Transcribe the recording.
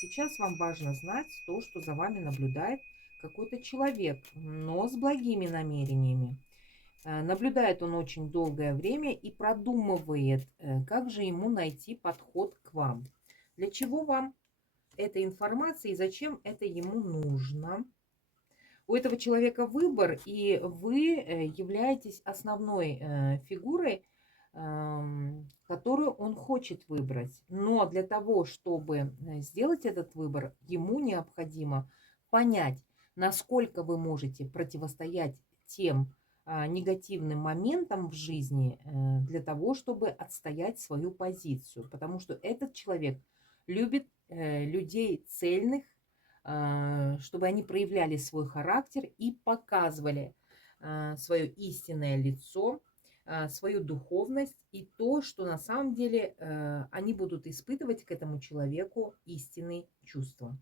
Сейчас вам важно знать то, что за вами наблюдает какой-то человек, но с благими намерениями. Наблюдает он очень долгое время и продумывает, как же ему найти подход к вам. Для чего вам эта информация и зачем это ему нужно? У этого человека выбор, и вы являетесь основной фигурой, которую он хочет выбрать. Но для того, чтобы сделать этот выбор, ему необходимо понять, насколько вы можете противостоять тем негативным моментам в жизни для того, чтобы отстоять свою позицию. Потому что этот человек любит людей цельных, чтобы они проявляли свой характер и показывали свое истинное лицо, свою духовность и то, что на самом деле они будут испытывать к этому человеку истинные чувства.